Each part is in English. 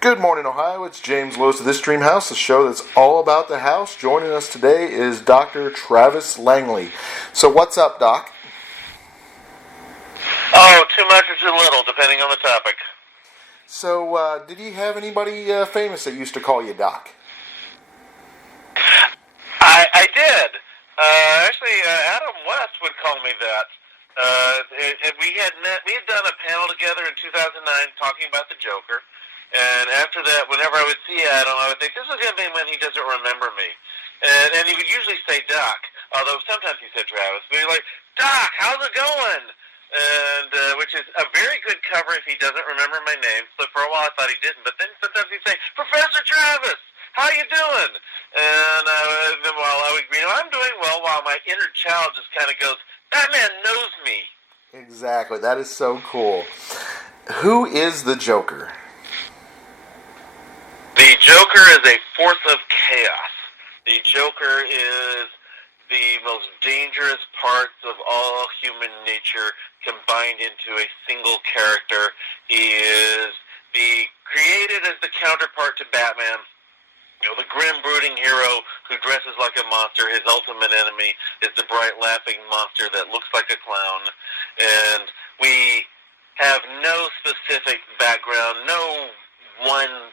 Good morning, Ohio. It's James Lewis of This Dream House, the show that's all about the house. Joining us today is Dr. Travis Langley. So what's up, Doc? Oh, too much or too little, depending on the topic. So, did you have anybody famous that used to call you Doc? I did. Actually, Adam West would call me that. We had done a panel together in 2009 talking about the Joker. And after that, whenever I would see Adam, I would think, this is going to be when he doesn't remember me. And he would usually say Doc, although sometimes he said Travis. But he'd like, Doc, how's it going? And which is a very good cover if he doesn't remember my name. So for a while I thought he didn't. But then sometimes he'd say, Professor Travis, how you doing? And then while I would, I'm doing well, while my inner child just kind of goes, that man knows me. Exactly. That is so cool. Who is the Joker? The Joker is a force of chaos. The Joker is the most dangerous parts of all human nature combined into a single character. He is created as the counterpart to Batman. The grim, brooding hero who dresses like a monster. His ultimate enemy is the bright, laughing monster that looks like a clown. And we have no specific background, no one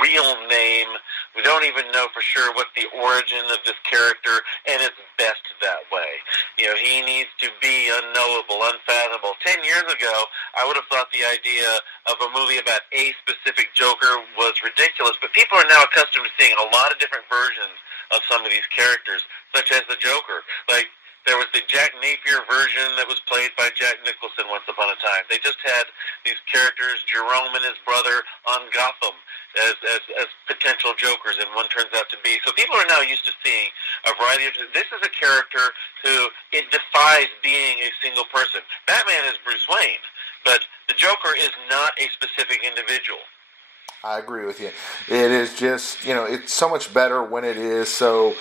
real name. We don't even know for sure what the origin of this character, and it's best that way. He needs to be unknowable, unfathomable. 10 years ago, I would have thought the idea of a movie about a specific Joker was ridiculous, but people are now accustomed to seeing a lot of different versions of some of these characters, such as the Joker. Like, there was the Jack Napier version that was played by Jack Nicholson once upon a time. They just had these characters, Jerome and his brother, on Gotham as potential Jokers, and one turns out to be. So people are now used to seeing a variety of... This is a character who, it defies being a single person. Batman is Bruce Wayne, but the Joker is not a specific individual. I agree with you. It is just, it's so much better when it is so...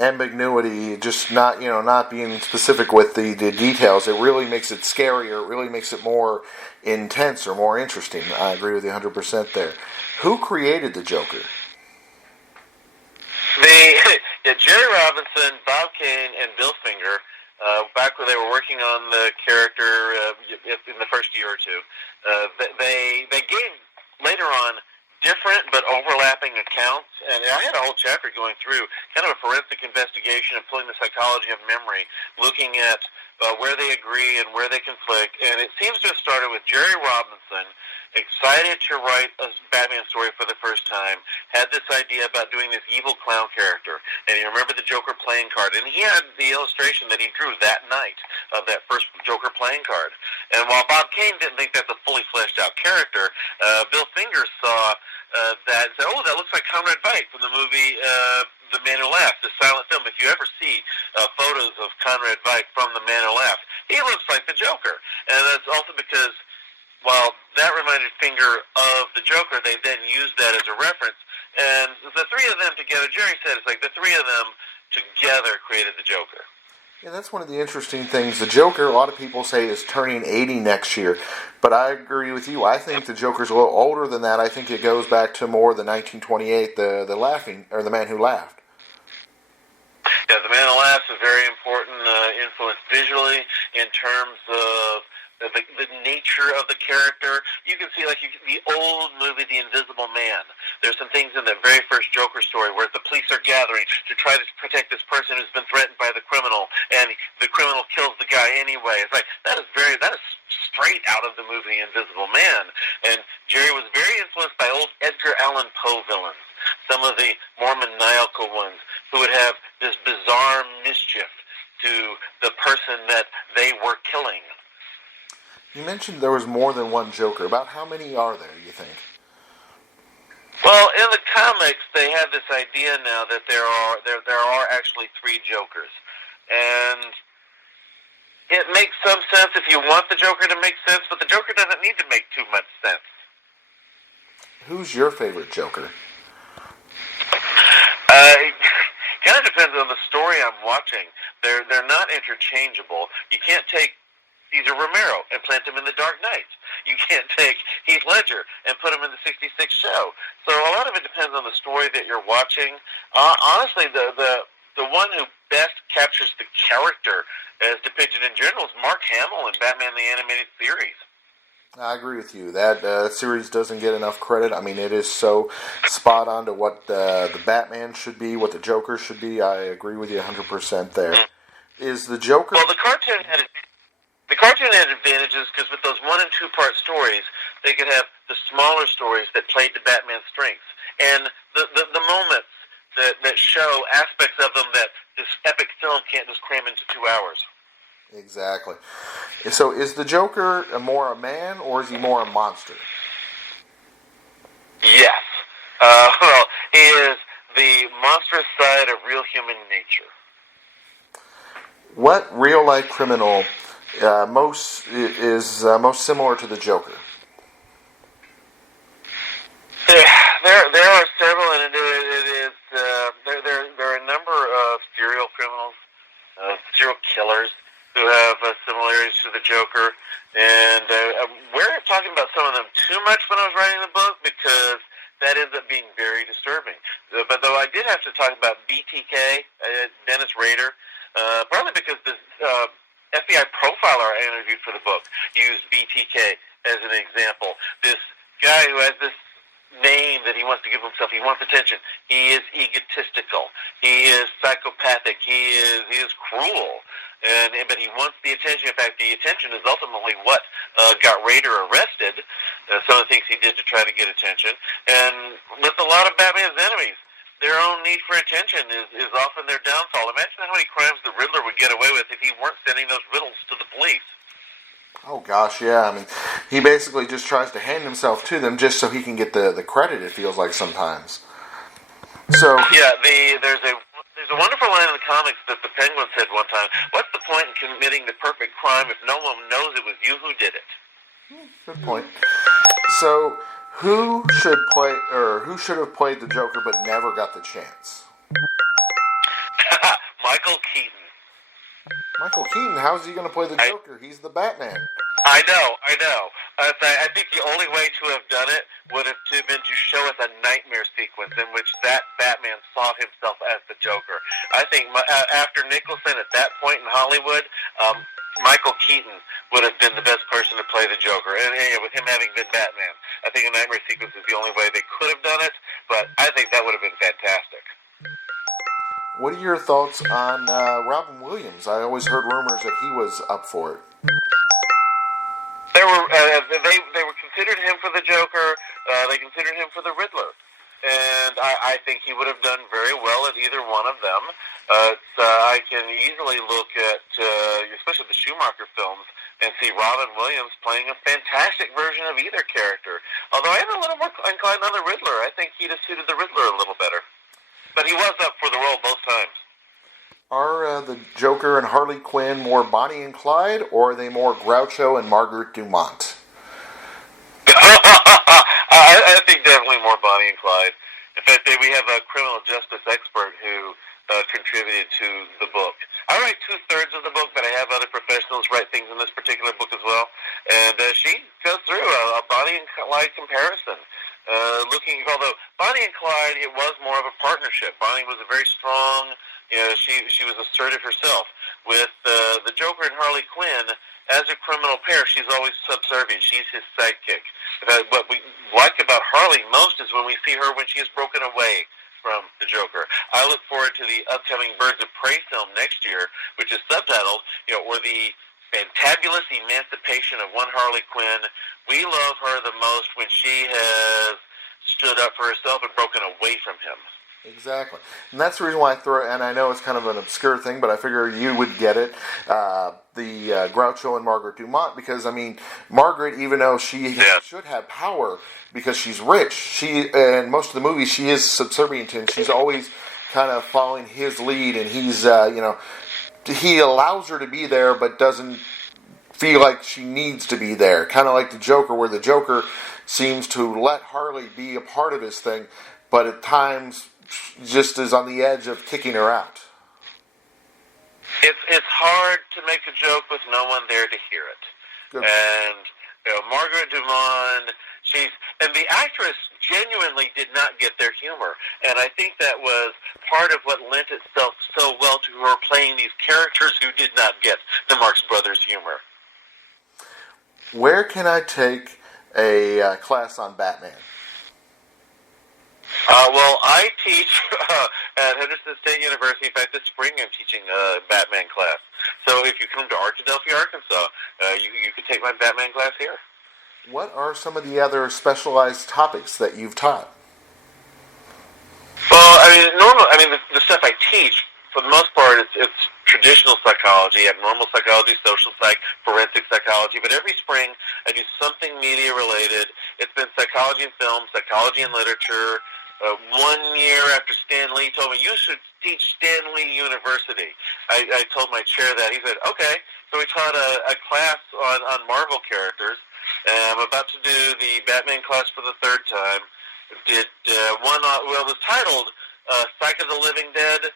ambiguity, just not being specific with the details. It really makes it scarier. It really makes it more intense or more interesting. I agree with you 100% there. Who created the Joker? Jerry Robinson, Bob Kane, and Bill Finger, back when they were working on the character in the first year or two, they gave later on different but overlapping accounts, and I had a whole chapter going through kind of a forensic investigation and pulling the psychology of memory, looking at where they agree and where they conflict, and it seems to have started with Jerry Robinson, excited to write a Batman story for the first time, had this idea about doing this evil clown character, and he remembered the Joker playing card, and he had the illustration that he drew that night of that first Joker playing card. And while Bob Kane didn't think that's a fully fleshed out character, Bill Finger saw that and said, oh, that looks like Conrad Veidt from the movie The Man Who Laughed, the silent film. If you ever see photos of Conrad Veidt from The Man Who Laughed, he looks like the Joker. And that's also because while that reminded Finger of the Joker, they then used that as a reference. And the three of them together, Jerry said, it's like the three of them together created the Joker. Yeah, that's one of the interesting things. The Joker, a lot of people say, is turning 80 next year. But I agree with you. I think the Joker's a little older than that. I think it goes back to more the 1928, the laughing, or the Man Who Laughed. Yeah, The Man Who Laughs is a very important influence visually in terms of the nature of the character. You can see, like, the old movie, The Invisible Man. There's some things in the very first Joker story where the police are gathering to try to protect this person who's been threatened by the criminal, and the criminal kills the guy anyway. It's like, that is straight out of the movie The Invisible Man. And Jerry was very influenced by old Edgar Allan Poe villains, some of the more maniacal ones, who would have this bizarre mischief to the person that they were killing. You mentioned there was more than one Joker. About how many are there, you think? Well, in the comics, they have this idea now that there are actually three Jokers. And it makes some sense if you want the Joker to make sense, but the Joker doesn't need to make too much sense. Who's your favorite Joker? It kind of depends on the story I'm watching. They're not interchangeable. You can't take Cesar Romero and plant him in The Dark Knight. You can't take Heath Ledger and put him in the '66 show. So a lot of it depends on the story that you're watching. Honestly, the one who best captures the character as depicted in general is Mark Hamill in Batman the Animated Series. I agree with you. That series doesn't get enough credit. I mean, it is so spot on to what the Batman should be, what the Joker should be. I agree with you 100% there. Mm-hmm. Is the Joker... Well, the cartoon had advantages because with those 1 and 2 part stories, they could have the smaller stories that played to Batman's strengths. And the moments that show aspects of them that this epic film can't just cram into 2 hours. Exactly. So is the Joker more a man or is he more a monster? Yes. Well, he is the monstrous side of real human nature. What real-life criminal most similar to the Joker? There are several, and there are a number of serial criminals, serial killers who have similarities to the Joker, and we're talking about some of them too much when I was writing the book because that ends up being very disturbing. But though I did have to talk about BTK, Dennis Rader, partly because the FBI profiler I interviewed for the book used BTK as an example. This guy who has this name that he wants to give himself. He wants attention. He is egotistical. He is psychopathic. He is cruel. But he wants the attention. In fact, the attention is ultimately what got Rader arrested. Some of the things he did to try to get attention. And with a lot of Batman's enemies, their own need for attention is often their downfall. Imagine how many crimes the Riddler would get away with if he weren't sending those riddles to the police. Oh, gosh, yeah. I mean, he basically just tries to hand himself to them just so he can get the credit, it feels like sometimes. So yeah, there's a wonderful line in the comics that the Penguin said one time, "What's the point in committing the perfect crime if no one knows it was you who did it?" Good point. So, who should have played the Joker but never got the chance? Michael Keaton. Michael Keaton? How's he going to play the Joker? He's the Batman. I know. I think the only way to have done it would have been to show us a nightmare sequence in which that Batman saw himself as the Joker. I think after Nicholson at that point in Hollywood, Michael Keaton would have been the best person to play the Joker. And with him having been Batman, I think a nightmare sequence is the only way they could have done it, but I think that would have been fantastic. What are your thoughts on Robin Williams? I always heard rumors that he was up for it. They were considered him for the Joker. They considered him for the Riddler, and I think he would have done very well at either one of them. I can easily look at, especially the Schumacher films, and see Robin Williams playing a fantastic version of either character. Although I am a little more inclined on the Riddler. I think he'd have suited the Riddler a little better. But he was up for the role both times. Are the Joker and Harley Quinn more Bonnie and Clyde, or are they more Groucho and Margaret Dumont? I think definitely more Bonnie and Clyde. In fact, we have a criminal justice expert who contributed to the book. I write 2/3 of the book, but I have other professionals write things in this particular book as well. And she goes through a Bonnie and Clyde comparison. Although Bonnie and Clyde, it was more of a partnership. Bonnie was a very strong, she was assertive herself. With the Joker and Harley Quinn, as a criminal pair, she's always subservient. She's his sidekick. What we like about Harley most is when we see her when she is broken away from the Joker. I look forward to the upcoming Birds of Prey film next year, which is subtitled, or the fantabulous emancipation of one Harley Quinn. We love her the most when she has stood up for herself and broken away from him. Exactly. And that's the reason why and I know it's kind of an obscure thing, but I figure you would get it, the Groucho and Margaret Dumont, because, I mean, Margaret, even though she should have power because she's rich, in most of the movies, she is subservient to him. She's always kind of following his lead, and he's, he allows her to be there, but doesn't feel like she needs to be there. Kind of like the Joker, where the Joker seems to let Harley be a part of his thing, but at times just is on the edge of kicking her out. It's hard to make a joke with no one there to hear it. Good. And Margaret Dumont, and the actress genuinely did not get their humor, and I think that was part of what lent itself so well to her playing these characters who did not get the Marx Brothers humor. Where can I take a class on Batman? Well, I teach at Henderson State University. In fact, this spring I'm teaching a Batman class. So if you come to Arkadelphia, Arkansas, you can take my Batman class here. What are some of the other specialized topics that you've taught? Well, the stuff I teach, for the most part, it's traditional psychology, abnormal psychology, social psych, forensic psychology. But every spring, I do something media-related. It's been psychology in film, psychology in literature. 1 year after Stan Lee told me, you should teach Stan Lee University. I told my chair that. He said, okay. So we taught a class on Marvel characters. I'm about to do the Batman class for the third time. Did one, it was titled Psych of the Living Dead,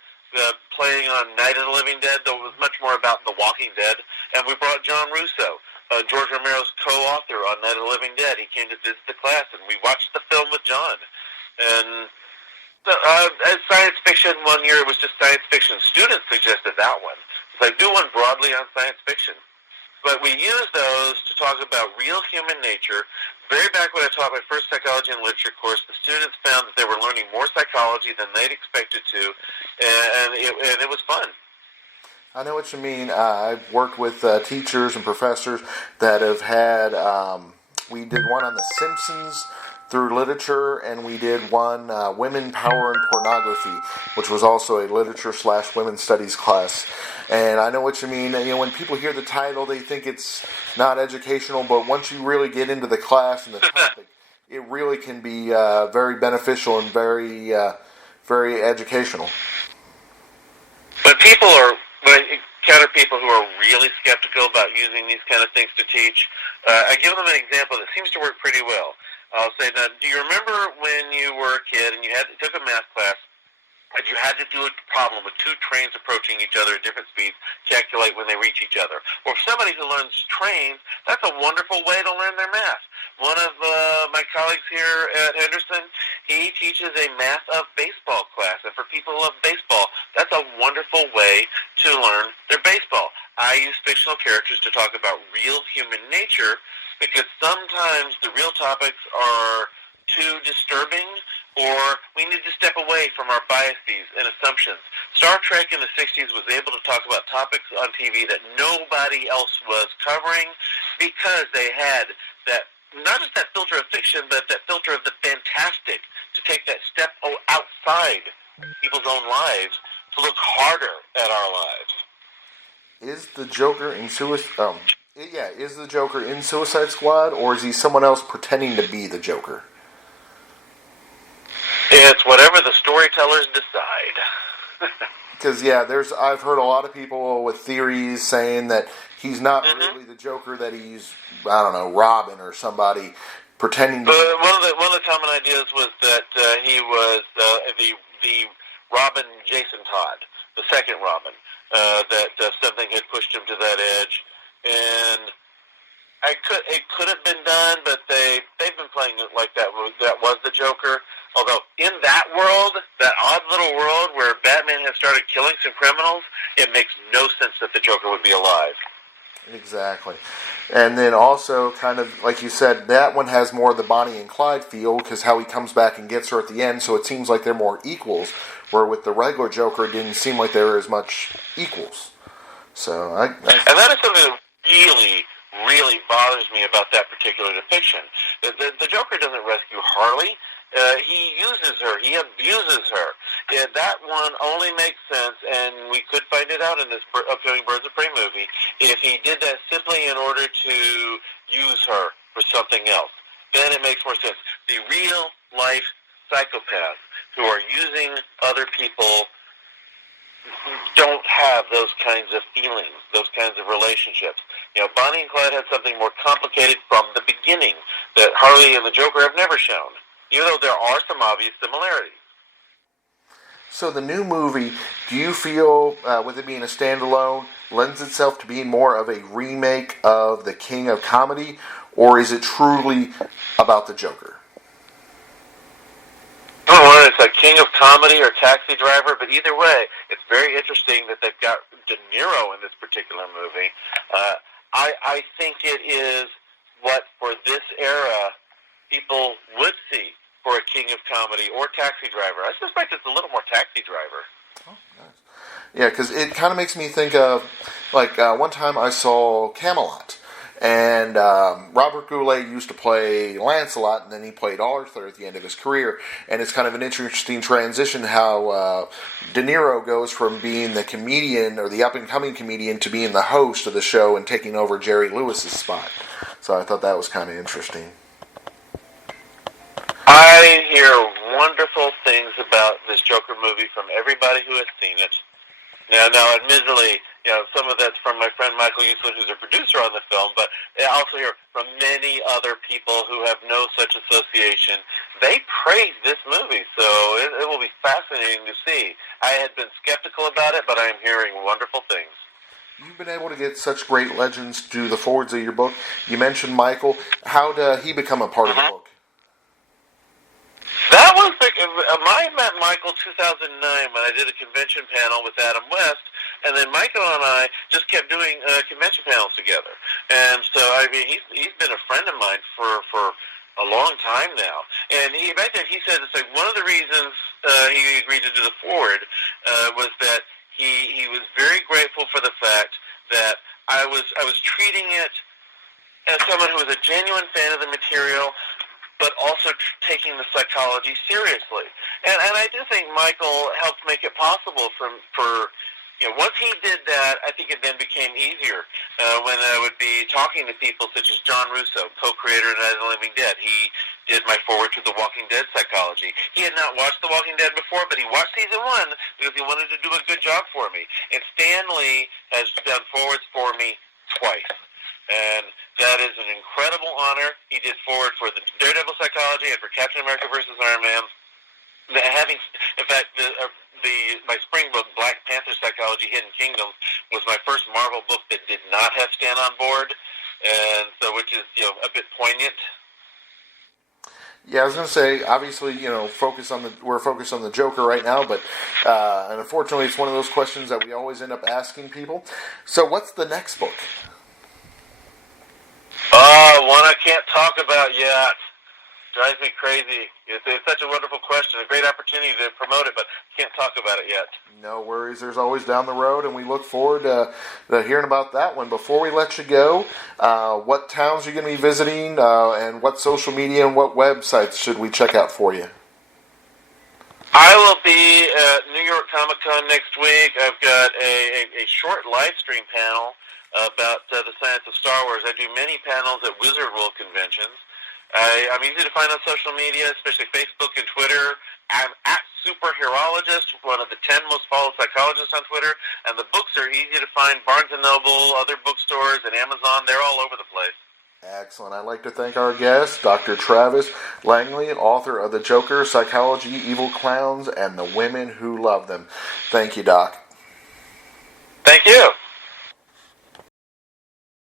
playing on Night of the Living Dead, though it was much more about The Walking Dead. And we brought John Russo, George Romero's co-author on Night of the Living Dead. He came to visit the class, and we watched the film with John. And as science fiction, 1 year it was just science fiction. Students suggested that one. So I do one broadly on science fiction. But we use those to talk about real human nature. Very back when I taught my first psychology and literature course, the students found that they were learning more psychology than they'd expected to, and it was fun. I know what you mean. I've worked with teachers and professors that have had, we did one on The Simpsons through literature, and we did one, Women, Power, and Pornography, which was also a literature/women's studies class. And I know what you mean. You know, when people hear the title, they think it's not educational, but once you really get into the class and the topic, it really can be very beneficial and very, very educational. When I encounter people who are really skeptical about using these kind of things to teach, I give them an example that seems to work pretty well. I'll say, now, do you remember when you were a kid and you took a math class and you had to do a problem with two trains approaching each other at different speeds, calculate when they reach each other? Well, for somebody who learns trains, that's a wonderful way to learn their math. One of my colleagues here at Henderson, he teaches a math of baseball class, and for people who love baseball, that's a wonderful way to learn their baseball. I use fictional characters to talk about real human nature, because sometimes the real topics are too disturbing, or we need to step away from our biases and assumptions. Star Trek in the 60s was able to talk about topics on TV that nobody else was covering, because they had that, not just that filter of fiction, but that filter of the fantastic, to take that step outside people's own lives to look harder at our lives. Is the Joker in is the Joker in Suicide Squad, or is he someone else pretending to be the Joker? It's whatever the storytellers decide. Because I've heard a lot of people with theories saying that he's not really the Joker, that he's, I don't know, Robin or somebody pretending to. One of the common ideas was that he was the Robin Jason Todd, the second Robin. That something had pushed him to that edge, and it could have been done, but they've been playing it like that was the Joker. Although in that world, that odd little world where Batman has started killing some criminals, it makes no sense that the Joker would be alive. Exactly. And then also, kind of like you said, that one has more of the Bonnie and Clyde feel, because how he comes back and gets her at the end, so it seems like they're more equals, where with the regular Joker, it didn't seem like they were as much equals. So and that is something that really, really bothers me about that particular depiction. The Joker doesn't rescue Harley. He uses her. He abuses her. And that one only makes sense, and we could find it out in this upcoming Birds of Prey movie, if he did that simply in order to use her for something else. Then it makes more sense. The real-life psychopaths who are using other people don't have those kinds of feelings, those kinds of relationships. You know, Bonnie and Clyde had something more complicated from the beginning that Harley and the Joker have never shown, even though there are some obvious similarities. So the new movie, do you feel, with it being a standalone, lends itself to being more of a remake of The King of Comedy, or is it truly about the Joker? I don't know whether it's like King of Comedy or Taxi Driver, but either way, it's very interesting that they've got De Niro in this particular movie. I think it is what, for this era, people would see for a King of Comedy or Taxi Driver. I suspect it's a little more Taxi Driver. Oh, nice. Yeah, because it kind of makes me think of, like, one time I saw Camelot. And Robert Goulet used to play Lancelot, and then he played Arthur at the end of his career. And it's kind of an interesting transition how De Niro goes from being the comedian, or the up-and-coming comedian, to being the host of the show and taking over Jerry Lewis's spot. So I thought that was kind of interesting. I hear wonderful things about this Joker movie from everybody who has seen it. Now, admittedly, some of that's from my friend Michael Uslan, who's a producer on the film, but I also hear from many other people who have no such association. They praise this movie, so it will be fascinating to see. I had been skeptical about it, but I am hearing wonderful things. You've been able to get such great legends to do the forwards of your book. You mentioned Michael. How did he become a part of the book? That was I met Michael 2009 when I did a convention panel with Adam West, and then Michael and I just kept doing convention panels together. And so, I mean, he's been a friend of mine for a long time now. And back then he said, it's like one of the reasons he agreed to do the forward was that he was very grateful for the fact that I was treating it as someone who was a genuine fan of the material, but also taking the psychology seriously. And I do think Michael helped make it possible for once he did that, I think it then became easier when I would be talking to people such as John Russo, co-creator of Night of the Living Dead. He did my forward to The Walking Dead psychology. He had not watched The Walking Dead before, but he watched season 1 because he wanted to do a good job for me. And Stan Lee has done forwards for me twice. And that is an incredible honor. He did forward for the Daredevil psychology and for Captain America versus Iron Man. In fact, my spring book, Black Panther Psychology: Hidden Kingdoms, was my first Marvel book that did not have Stan on board, and so which is a bit poignant. Yeah, I was going to say, obviously, we're focused on the Joker right now, but and unfortunately, it's one of those questions that we always end up asking people. So, what's the next book? One I can't talk about yet. Drives me crazy. It's such a wonderful question, a great opportunity to promote it, but can't talk about it yet. No worries. There's always down the road, and we look forward to hearing about that one. Before we let you go, what towns are you going to be visiting, and what social media and what websites should we check out for you? I will be at New York Comic Con next week. I've got a short live stream panel about the science of Star Wars. I do many panels at Wizard World conventions. I'm easy to find on social media, especially Facebook and Twitter. I'm at Superherologist, one of the 10 most followed psychologists on Twitter. And the books are easy to find. Barnes & Noble, other bookstores, and Amazon. They're all over the place. Excellent. I'd like to thank our guest, Dr. Travis Langley, author of The Joker, Psychology, Evil Clowns, and the Women Who Love Them. Thank you, Doc. Thank you.